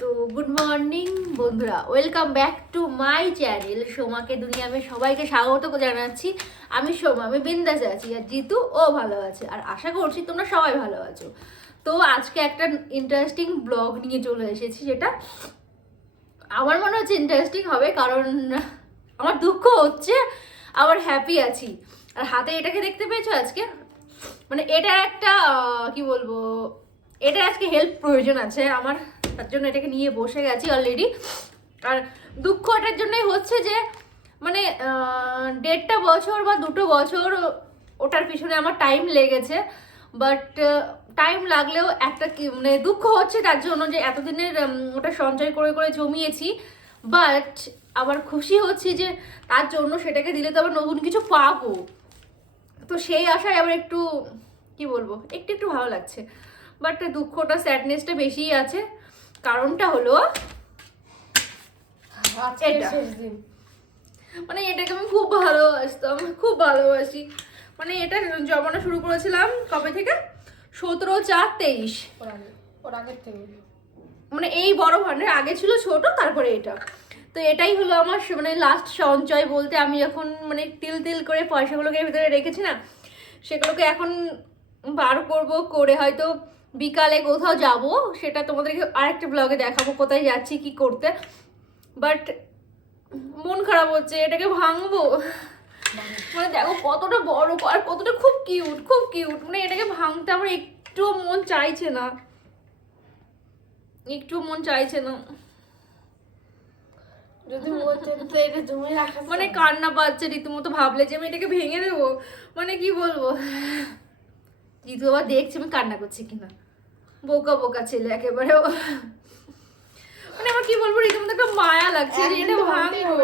তো good morning বন্ধুরা welcome back to my channel সোমাকে সবাইকে স্বাগত জানাচ্ছি। আমি সোমা, আমি বিন্দাসে আছি আর জিতু, ও ভালো আছে। আর আশা করছি তোমরা সবাই ভালো আছো। তো আজকে একটা ইন্টারেস্টিং ব্লগ নিয়ে চলে এসেছি যেটা আমার মনে হচ্ছে ইন্টারেস্টিং হবে কারণ আমার দুঃখ হচ্ছে, আবার হ্যাপি আছি। আর হাতে এটাকে দেখতে পেয়েছ আজকে? মানে এটার একটা কি বলব, এটা আজকে হেল্প প্রয়োজন আছে আমার, তার জন্য এটাকে নিয়ে বসে গেছি অলরেডি আর দুঃখ এটার জন্যই হচ্ছে যে মানে দেড়টা বছর বা দুটো বছর ওটার পিছনে আমার টাইম লেগেছে বাট টাইম লাগলেও একটা কি মানে দুঃখ হচ্ছে তার জন্য যে এতদিনের ওটা সঞ্চয় করে করে জমিয়েছি বাট আবার খুশি হচ্ছি যে তার জন্য সেটাকে দিলে তো আবার নতুন কিছু পাবো। তো সেই আশায় আবার একটু কি বলব একটু একটু ভালো লাগছে। বাট দুঃখটা স্যাডনেসটা বেশিই আছে। কারণটা হলো। মানে এটাকে আমি খুব ভালোবাসতাম খুব ভালোবাসি। মানে এটা জমানো শুরু করেছিলাম কবে থেকে? সতেরো চার তেইশ। ওর ওর আগের থেকে। মানে এই বড় ভান্ডার আগে ছিল ছোট তারপরে এটা। তো এটাই হলো আমার মানে লাস্ট সঞ্চয় বলতে আমি এখন মানে তিল তিল করে পয়সাগুলোকে ভিতরে রেখেছি না, সেগুলোকে এখন বার করব করে হয়তো বিকালে কোথাও যাব, সেটা তোমাদেরকে আরেকটা ব্লগে দেখাবো কোথায় যাচ্ছি, কি করতে। বাট মন খারাপ হচ্ছে, এটাকে ভাঙবো। মানে দেখো কতটা বড় আর কতটা খুব কিউট খুব কিউট মানে এটাকে ভাঙতে আমার একটুও মন চাইছে না। একটু মন চাইছে না। যদি মন এটা জমে রাখা মানে কান্না পাচ্ছে রীতিমতো ভাবলে যে আমি এটাকে ভেঙে দেবো। মানে কি বলব? জিতু আবার দেখছে আমি কান্না করছি কিনা। বোকা বোকা ছেলে একেবারে। মানে আমার কি বলব রীতিমতো একটা মায়া লাগছে যে এটা ভাঙবো।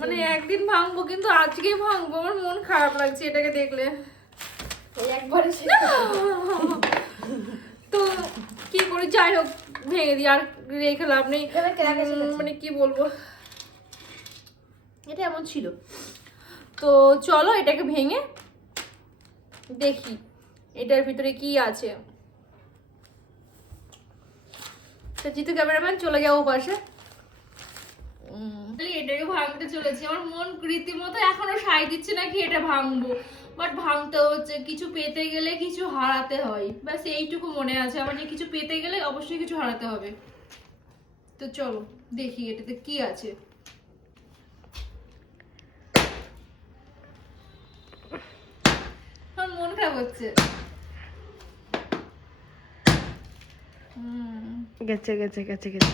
মানে একদিন ভাঙবো কিন্তু আজকে ভাঙবো। আমার মন খারাপ লাগছে এটাকে দেখলে। একবারে তো কি করি যাই হোক ভেঙে দিই। আর রেখে লাভ নেই। মানে কি বলব? এটা এমন ছিল। তো চলো এটাকে ভেঙে দেখি এটার ভিতরে কি আছে। তো জিতু ক্যামেরাম্যান চলে যাব পাশে। এটাকে ভাঙতে চলেছি। আমার মন রীতিমতো এখনও সাই দিচ্ছে নাকি এটা ভাঙবো। বাট ভাঙতে হচ্ছে কিছু পেতে গেলে কিছু হারাতে হয়। ব্যাস এইটুকু মনে আছে। আমার যে কিছু পেতে গেলে অবশ্যই কিছু হারাতে হবে। তো চলো, দেখি এটাতে কি আছে। মন খারাপ হচ্ছে। গেছে গেছে গেছে গেছে।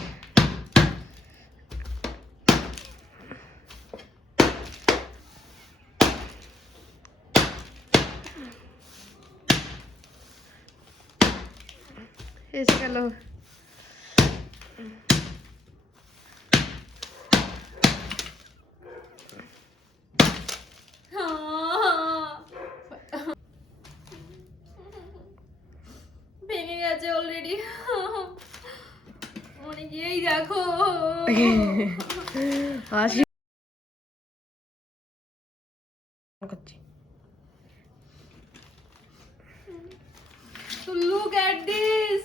এসে গেল ভেঙে গেছে অলরেডি মনে গিয়েই দেখো। হাসি। করছি। তো লুক অ্যাট দিস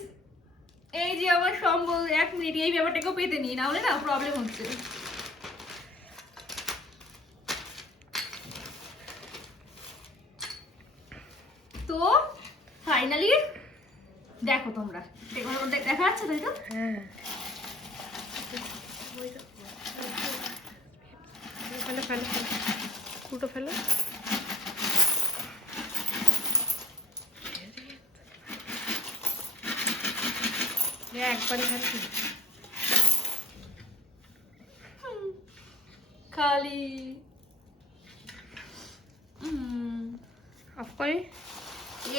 এই যে আমার সম্বল এক মিনিট এই ব্যাপারটাকেও পেতে নিই না হলে না প্রবলেম হচ্ছে। তো ফাইনালি দেখো তোমরা। দেখো দেখা যাচ্ছে তাই তো হ্যাঁ। ফেলো ফেলো ফেলো। উল্টো ফেলো। এ খাচ্ছি। খালি। অফ করে?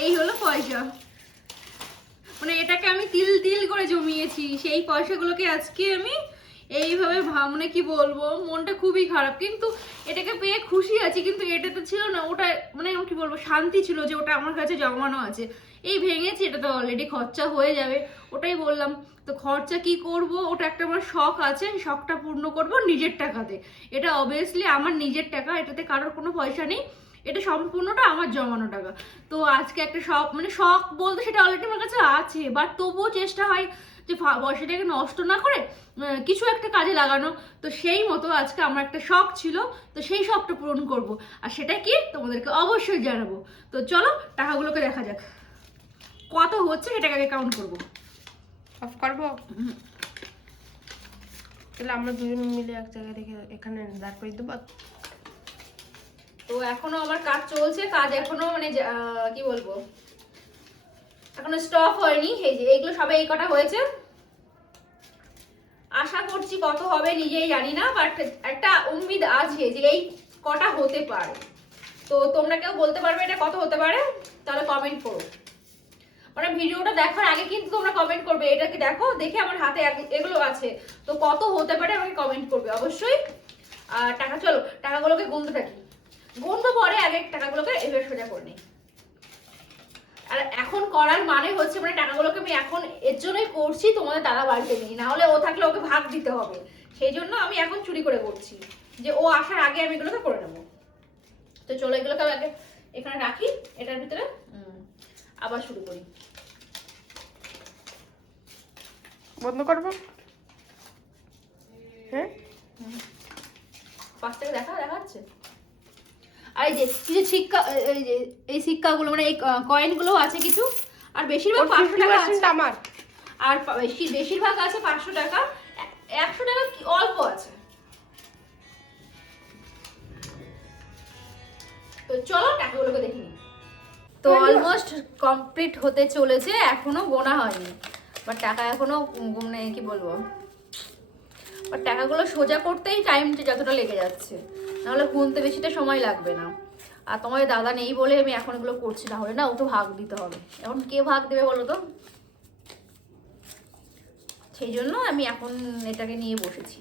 এই হলো পয়সা মানে এটাকে আমি তিল তিল করে জমিয়েছি, সেই পয়সাগুলোকে আজকে আমি এইভাবে মানে কি বলব? মনটা খুবই খারাপ। কিন্তু এটাকে পেয়ে খুশি আছি, কিন্তু এটা তো ছিল না, ওটা মানে কি বলব, শান্তি ছিল যে ওটা আমার কাছে জমানো আছে। এই ভেঙেছি, এটা তো অলরেডি খরচা হয়ে যাবে। ওটাই বললাম, তো খরচা কি করব? ওটা একটা আমার শখ আছে শখটা পূর্ণ করব নিজের টাকাতে। এটা অবভিয়াসলি আমার নিজের টাকা, এটাতে কারোর কোনো পয়সা নেই। এটা সম্পূর্ণটা আমার জমানো টাকা। তো আজকে একটা শখ মানে শখ বলতে সেটা অলরেডি আমার কাছে আছে বাট তবুও চেষ্টা হয় যে পয়সাটাকে নষ্ট না করে কিছু একটা কাজে লাগানো। তো সেই মতো আজকে আমার একটা শখ ছিল তো সেই শখটা পূরণ করব। আর সেটা কি? তোমাদেরকে অবশ্যই জানাব। তো চলো টাকাগুলোকে দেখা যাক। কত হচ্ছে সেটাকে আগে কাউন্ট করব। অফ করব? তাহলে আমরা দুজন মিলে এক জায়গায় রেখে এখানে দাঁড় করে দেবো। তো এখনও আমার কাজ চলছে, কাজ এখনও মানে কি বলব? এখনও স্টপ হয়নি, এই যে, এইগুলো সবে এই কটা হয়েছে। আশা করছি কত হবে নিজেই জানি না বাট একটা উম্মিদ আছে যে এই কটা হতে পারে। তো তোমরা কেউ বলতে পারবে এটা কত হতে পারে? তাহলে কমেন্ট করো। মানে ভিডিওটা দেখার আগে কিন্তু তোমরা কমেন্ট করবে এটাকে দেখো? দেখে আমার হাতে এগুলো আছে। তো কত হতে পারে আমাকে কমেন্ট করবে, অবশ্যই। আর টাকা, চলো, টাকাগুলোকে গুনতে থাকি। গুনবো পরে আগে টাকাগুলোকে এভাবে সোজা করে নিই। আর এখন করার মানে হচ্ছে মানে টাকাগুলোকে আমি এখন এর জন্যই করছি তোমাদের দাদা বাড়িতে নিই। না হলে ও থাকলে ওকে ভাগ দিতে হবে। সেই জন্য আমি এখন চুরি করে করছি যে ও আসার আগে আমি এগুলোকে করে নেব। তো চলো এগুলোকে আমি আগে এখানে রাখি এটার ভিতরে আবার শুরু করি। বন্ধ করব? হ্যাঁ? পাঁচ থেকে দেখা দেখা যাচ্ছে? আর এই যে কিছু শিক্ষা এই যে এই শিক্ষাগুলো মানে এই কয়েনগুলো আছে কিছু। আর বেশিরভাগ পাঁচশো টাকা আছে। আমার। আর বেশি বেশিরভাগ আছে পাঁচশো টাকা। একশো টাকা কি অল্প আছে। তো চলো টাকাগুলোকে দেখি তো অলমোস্ট কমপ্লিট হতে চলেছে এখনও গোনা হয়নি। বাট টাকা এখনও মানে কি বলব? বাট টাকাগুলো সোজা করতেই টাইম যতটা লেগে যাচ্ছে। নাহলে গুনতে বেশিটা সময় লাগবে না। আর তোমার দাদা নেই বলে আমি এখন এগুলো করছি না হলে না ওকে ভাগ দিতে হবে। এখন কে ভাগ দেবে বলো তো? সেই জন্য আমি এখন এটাকে নিয়ে বসেছি।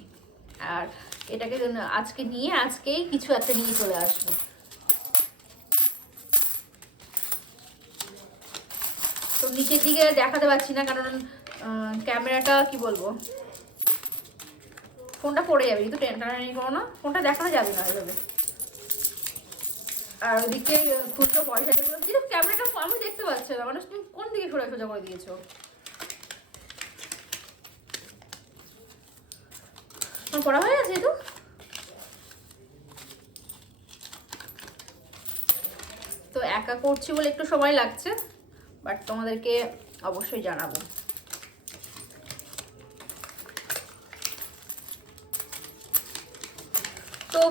আর এটাকে আজকে নিয়ে, আজকেই কিছু একটা নিয়ে চলে আসব। তো নিচের দিকে দেখাতে পারছি না, কারণ ক্যামেরাটা কি বলব? ফোনটা পড়ে যাবে, কিন্তু টেনটানি করো না, ফোনটা দেখানো যাবে না এভাবে। আর ওদিকে খুচরো পয়সা যেগুলো কিন্তু ক্যামেরাটা আমি দেখতে পাচ্ছি না। মানুষ, তুমি কোন দিকে সোজা সোজা করে দিয়েছ? পড়া হয়ে গেছে তো তো একা করছি বলে একটু সময় লাগছে বাট তোমাদেরকে অবশ্যই জানাব।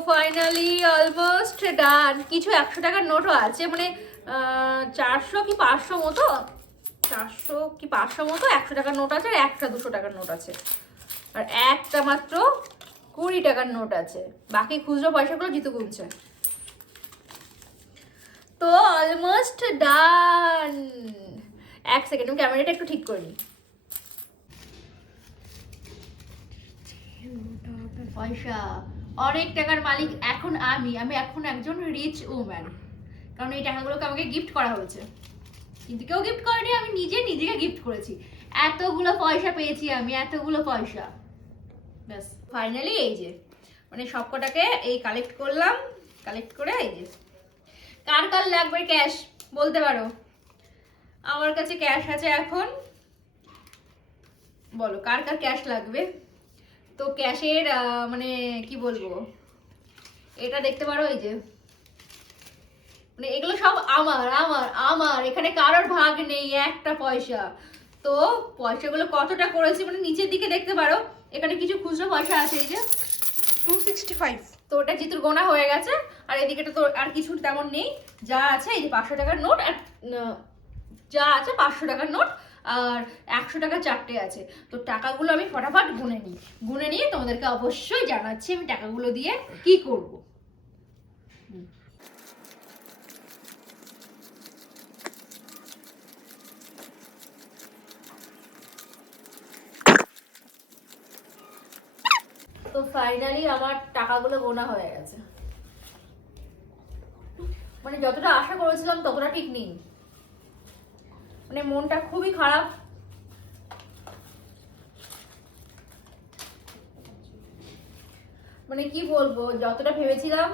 ফাইনালি অলমোস্ট ডান কিছু একশো টাকার নোটও আছে মানে চারশো কি পাঁচশো মতো? চারশো কি পাঁচশো মতো একশো টাকার নোট আছে আর একটা দুশো টাকার নোট আছে। আর একটা মাত্র কুড়ি টাকার নোট আছে। বাকি খুচরো পয়সাগুলো জিতু গুনছে। তো অলমোস্ট ডান এক সেকেন্ড আমি ক্যামেরাটা একটু ঠিক করে। নিই পয়সা। অনেক টাকার মালিক এখন আমি আমি এখন একজন রিচ উম্যান কারণ এই টাকাগুলোকে আমাকে গিফট করা হয়েছে। কিন্তু কেউ গিফট করেনি, আমি নিজে নিজেকে গিফট করেছি। এতগুলো পয়সা পেয়েছি আমি, এতগুলো পয়সা। ব্যাস ফাইনালি এই যে মানে সবকটাকে এই কালেক্ট করলাম কালেক্ট করে এই যে। কার কার লাগবে ক্যাশ বলতে পারো। আমার কাছে ক্যাশ আছে এখন। বলো, কার কার ক্যাশ লাগবে? তো ক্যাশের মানে কি বলব? এটা দেখতে পারো এই যে। মানে এগুলো সব আমার আমার আমার। এখানে কারোর ভাগ নেই একটা পয়সা। তো পয়সাগুলো কতটা করেছি মানে নিচের দিকে দেখতে পারো। এখানে কিছু খুচরো পয়সা আছে এই যে। টু সিক্সটি ফাইভ তো ওটা জিতুর গোনা হয়ে গেছে। আর এদিকে তো আর কিছু তেমন নেই। যা আছে এই যে পাঁচশো টাকার নোট আর যা আছে পাঁচশো টাকার নোট। আর একশো টাকা চারটে আছে। তো টাকাগুলো আমি ফটাফট গুনে নিই। গুনে নিয়ে তোমাদেরকে অবশ্যই জানাচ্ছি আমি টাকাগুলো দিয়ে কি করব। তো ফাইনালি আমার টাকাগুলো গোনা হয়ে গেছে। মানে যতটা আশা করেছিলাম ততটা ঠিক নেই। মানে মনটা খুবই খারাপ। মানে কি বলব, যতটা ভেবেছিলাম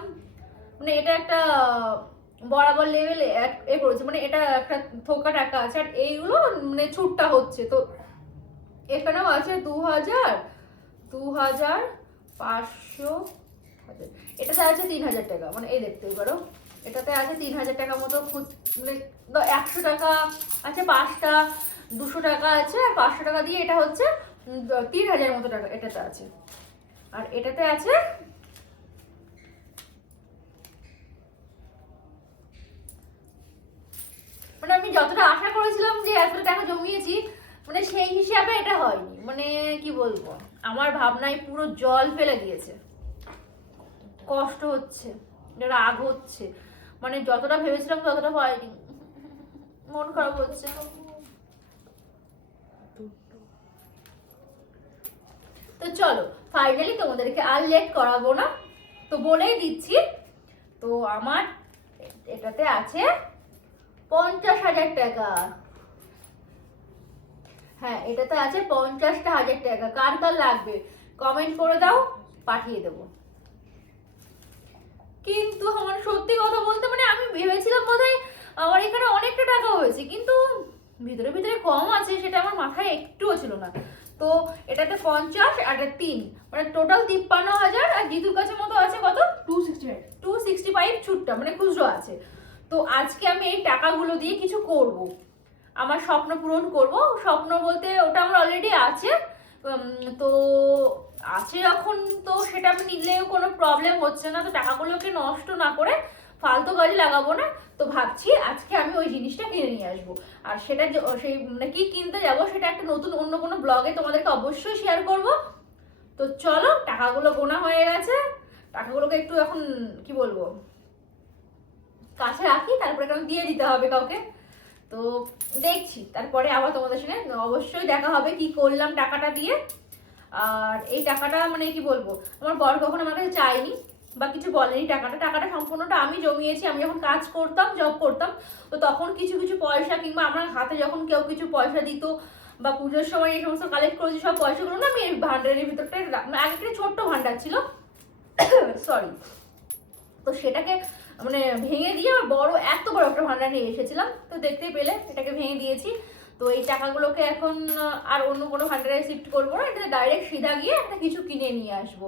মানে এটা একটা বরাবর লেভেলে এ করেছে। মানে এটা একটা থোকা টাকা আছে আর এইগুলো মানে ছুটটা হচ্ছে। তো এখানেও আছে দু হাজার দু হাজার পাঁচশো। এটাতে আছে তিন হাজার টাকা। মানে এই দেখতে পারো। এটাতে আছে তিন হাজার টাকা মতো মানে একশো টাকা আছে পাঁচটা, দুশো টাকা আছে, আর পাঁচশো টাকা দিয়ে এটা হচ্ছে তিন হাজার মতো টাকা এটাতে আছে। আর এটাতে আছে মানে আমি যতটা আশা করেছিলাম যে এতটা টাকা জমিয়েছি মানে সেই হিসাবে এটা হয়নি। মানে কি বলব, আমার ভাবনায় পুরো জল ফেলে দিয়েছে। কষ্ট হচ্ছে, রাগ হচ্ছে। মানে যতটা ভেবেছিলাম ততটা হয়নি। মন খারাপ হচ্ছে। তো চলো ফাইনালি তোমাদেরকে আর লেট করাবো না। তো বলেই দিচ্ছি, তো আমার এটাতে আছে পঞ্চাশ হাজার টাকা। হ্যাঁ এটাতে আছে পঞ্চাশটা হাজার টাকা। কার কার লাগবে? কমেন্ট করে দাও, পাঠিয়ে দেবো। কিন্তু আমার সত্যি কথা বলতে মানে আমি ভেবেছিলাম বোধহয় আমার এখানে অনেকটা টাকা হয়েছে কিন্তু ভিতরে ভিতরে কম আছে সেটা আমার মাথায় একটুও ছিল না। তো এটাতে পঞ্চাশ আর এটা তিন মানে টোটাল তিপ্পান্ন হাজার আর জিতুর কাছে মতো আছে কত? Two sixty five two sixty five ছুটটা মানে খুচরো আছে। তো আজকে আমি এই টাকাগুলো দিয়ে কিছু করব। আমার স্বপ্ন পূরণ করব। স্বপ্ন বলতে ওটা আমার অলরেডি আছে। তো আছে যখন তো সেটা আমি নিলেও কোনো প্রবলেম হচ্ছে না। তো টাকাগুলোকে নষ্ট না করে ফালতু কাজে লাগাবো না। তো ভাবছি আজকে আমি ওই জিনিসটা কিনে নিয়ে আসব। আর সেটা সেই মানে কি কিনতে যাব সেটা একটা নতুন, অন্য কোনো ব্লগে তোমাদেরকে অবশ্যই শেয়ার করব। তো চলো, টাকাগুলো গোনা হয়ে গেছে। টাকাগুলোকে একটু এখন, কি বলব, কাছে রাখি, তারপরে কারণ দিয়ে দিতে হবে কাউকে। তো দেখছি, তারপরে আবার তোমাদের সঙ্গে অবশ্যই দেখা হবে কি করলাম টাকাটা দিয়ে। আর এই টাকাটা মানে কি বলব? আমার বর কখনো আমার কাছে চায়নি বা কিছু বলেনি টাকাটা। টাকাটা সম্পূর্ণটা আমি জমিয়েছি, আমি যখন কাজ করতাম জব করতাম, তো তখন কিছু কিছু পয়সা কিংবা আমার হাতে যখন কেউ কিছু পয়সা দিত বা পুজোর সময় এই সমস্ত কালেক্ট করেছি, সব পয়সাগুলো না আমি এই ভান্ডারের ভিতরটায় আগে একটা ছোট্ট ভান্ডার ছিল। সরি তো সেটাকে মানে ভেঙে দিয়ে আমার বড়, এত বড় একটা ভান্ডার নিয়ে এসেছিলাম। তো দেখতেই পেলে এটাকে ভেঙে দিয়েছি। তো এই টাকাগুলোকে এখন আর অন্য কোনো ভান্ডারে শিফট করব না এটাতে ডাইরেক্ট সিধা গিয়ে একটা কিছু কিনে নিয়ে আসব।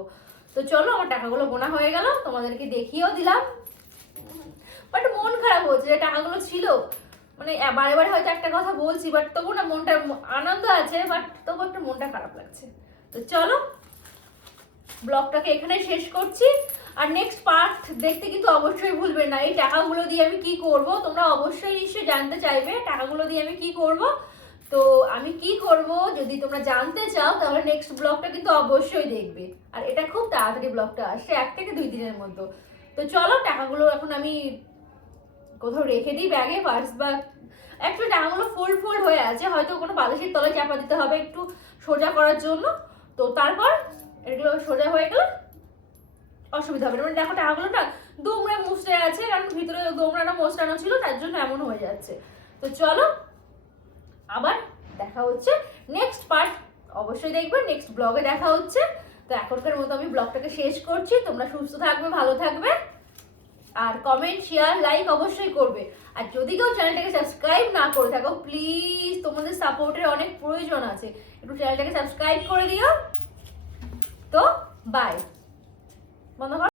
তো চলো, আমার টাকাগুলো গোনা হয়ে গেল, তোমাদেরকে দেখিয়েও দিলাম। বাট মন খারাপ হচ্ছে, যে টাকাগুলো ছিল। মানে বারে বারে হয়তো একটা কথা বলছি বাট তবু না মনটা আনন্দ আছে বাট তবু একটা মনটা খারাপ লাগছে। তো চলো, ব্লগটাকে এখানে শেষ করছি। আর নেক্সট পার্ট দেখতে কিন্তু অবশ্যই ভুলবেন না। এই টাকাগুলো দিয়ে আমি কি করব? তোমরা অবশ্যই নিশ্চয়ই জানতে চাইবে টাকাগুলো দিয়ে আমি কি করব। তো আমি কি করব? যদি তোমরা জানতে চাও, তাহলে নেক্সট ব্লগটা কিন্তু অবশ্যই দেখবে। আর এটা খুব তাড়াতাড়ি ব্লগটা আসছে, এক থেকে দুই দিনের মধ্যে। তো চলো, টাকাগুলো এখন আমি কোথাও রেখে দিই ব্যাগে পার্স বা একটু টাকাগুলো ফোল্ড ফোল্ড হয়ে আছে। হয়তো কোনো বালিশের তলায় চাপা দিতে হবে একটু সোজা করার জন্য। তো তারপর এগুলো সোজা হয়ে গেলে অসুবিধা হবে না। মানে দেখো টাকাগুলো না দুমড়ে মুচড়ে আছে, কারণ ভিতরে দোমড়ানো মোচড়ানো ছিল, তার জন্য এমন হয়ে যাচ্ছে। তো চলো, আবার দেখা হচ্ছে নেক্সট পার্ট অবশ্যই দেখবে নেক্সট ব্লগে দেখা হচ্ছে। তো এখনকার মতো আমি ব্লগটাকে শেষ করছি। তোমরা সুস্থ থাকবে, ভালো থাকবে। আর কমেন্ট শেয়ার লাইক অবশ্যই করবে। আর যদি কেউ চ্যানেলটাকে সাবস্ক্রাইব না করে থাকো প্লিজ তোমাদের সাপোর্টের অনেক প্রয়োজন আছে। একটু চ্যানেলটাকে সাবস্ক্রাইব করে দিও। তো বাই বন্ধ কর